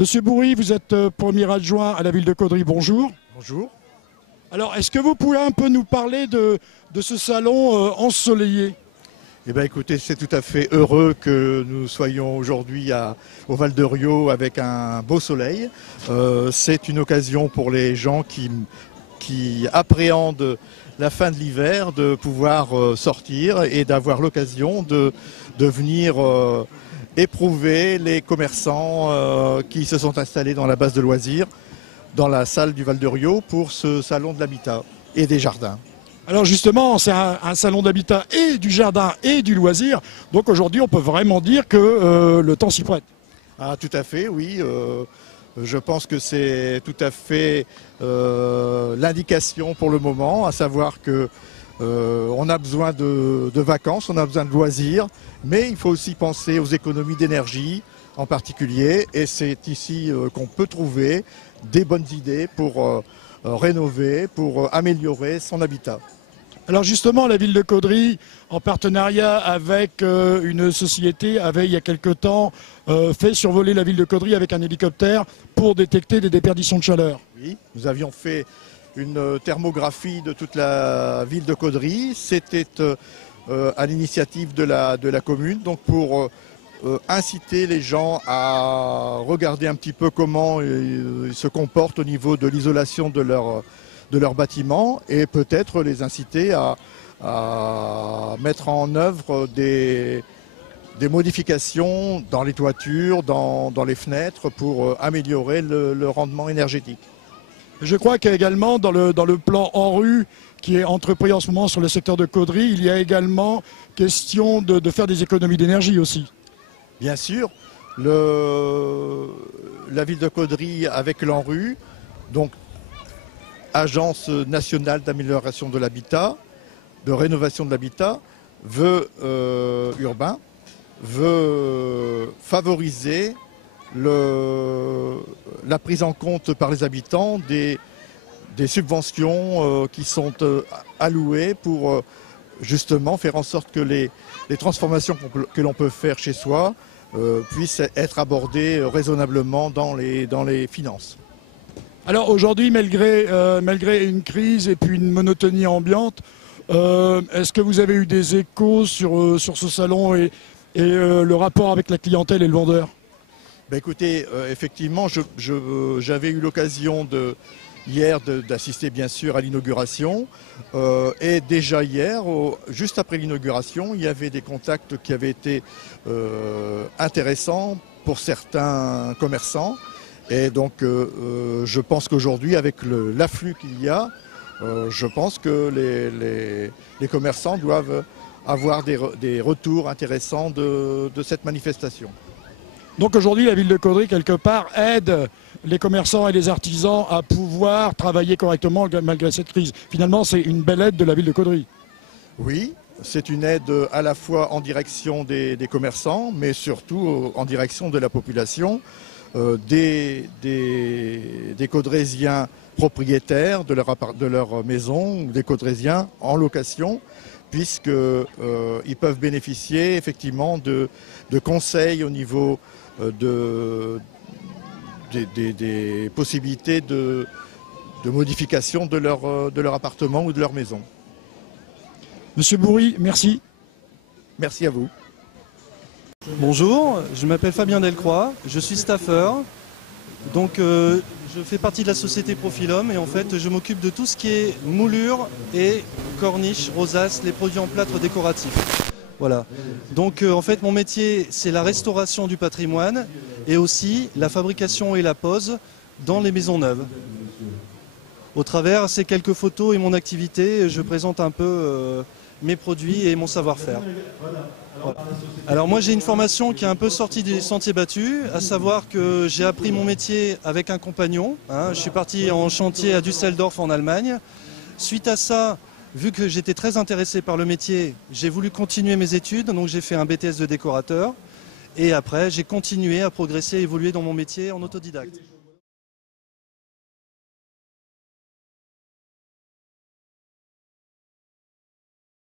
Monsieur Bourri, vous êtes premier adjoint à la ville de Caudry, bonjour. Bonjour. Alors, est-ce que vous pouvez un peu nous parler de ce salon ensoleillé? Eh bien, écoutez, c'est tout à fait heureux que nous soyons aujourd'hui au Val-de-Rio avec un beau soleil. C'est une occasion pour les gens qui appréhendent la fin de l'hiver de pouvoir sortir et d'avoir l'occasion de venir éprouver les commerçants qui se sont installés dans la base de loisirs, dans la salle du Val-de-Rio pour ce salon de l'habitat et des jardins. Alors justement, c'est un salon d'habitat et du jardin et du loisir. Donc aujourd'hui, on peut vraiment dire que le temps s'y prête. Ah, tout à fait, oui. Je pense que c'est tout à fait l'indication pour le moment, à savoir que on a besoin de vacances, on a besoin de loisirs, mais il faut aussi penser aux économies d'énergie en particulier. Et c'est ici qu'on peut trouver des bonnes idées pour rénover, pour améliorer son habitat. Alors justement, la ville de Caudry, en partenariat avec une société, avait il y a quelque temps fait survoler la ville de Caudry avec un hélicoptère pour détecter des déperditions de chaleur. Oui, nous avions fait une thermographie de toute la ville de Caudry. C'était à l'initiative de la commune, donc pour inciter les gens à regarder un petit peu comment ils se comportent au niveau de l'isolation de leur bâtiment et peut-être les inciter à mettre en œuvre des modifications dans les toitures, dans les fenêtres pour améliorer le rendement énergétique. Je crois qu'également dans le plan en rue qui est entrepris en ce moment sur le secteur de Caudry, il y a également question de faire des économies d'énergie aussi. Bien sûr, la ville de Caudry avec l'ANRU, donc Agence nationale d'amélioration de l'habitat, de rénovation de l'habitat, urbain, veut favoriser la prise en compte par les habitants des subventions qui sont allouées pour justement faire en sorte que les transformations que l'on peut faire chez soi puissent être abordées raisonnablement dans les finances. Alors aujourd'hui, malgré une crise et puis une monotonie ambiante, est-ce que vous avez eu des échos sur ce salon et le rapport avec la clientèle et le vendeur? Ben écoutez, effectivement, j'avais eu l'occasion hier d'assister bien sûr à l'inauguration et déjà hier, juste après l'inauguration, il y avait des contacts qui avaient été intéressants pour certains commerçants. Et donc je pense qu'aujourd'hui, avec l'afflux qu'il y a, je pense que les commerçants doivent avoir des retours intéressants de cette manifestation. Donc aujourd'hui, la ville de Caudry, quelque part, aide les commerçants et les artisans à pouvoir travailler correctement malgré cette crise. Finalement, c'est une belle aide de la ville de Caudry. Oui, c'est une aide à la fois en direction des commerçants, mais surtout en direction de la population, des Caudrésiens propriétaires de leur maison, ou des Caudrésiens en location, puisqu'ils peuvent bénéficier effectivement de conseils au niveau des possibilités de modification de leur appartement ou de leur maison. Monsieur Bourri, merci. Merci à vous. Bonjour, je m'appelle Fabien Delcroix, je suis staffeur. Donc je fais partie de la société Profilum et en fait je m'occupe de tout ce qui est moulure et corniche, rosace, les produits en plâtre décoratifs. Voilà. Donc en fait mon métier c'est la restauration du patrimoine et aussi la fabrication et la pose dans les maisons neuves. Au travers ces quelques photos et mon activité, je présente un peu mes produits et mon savoir-faire. Voilà. Alors moi j'ai une formation qui est un peu sortie des sentiers battus, à savoir que j'ai appris mon métier avec un compagnon. Je suis parti en chantier à Düsseldorf en Allemagne. Suite à ça, vu que j'étais très intéressé par le métier, j'ai voulu continuer mes études, donc j'ai fait un BTS de décorateur. Et après j'ai continué à progresser, évoluer dans mon métier en autodidacte.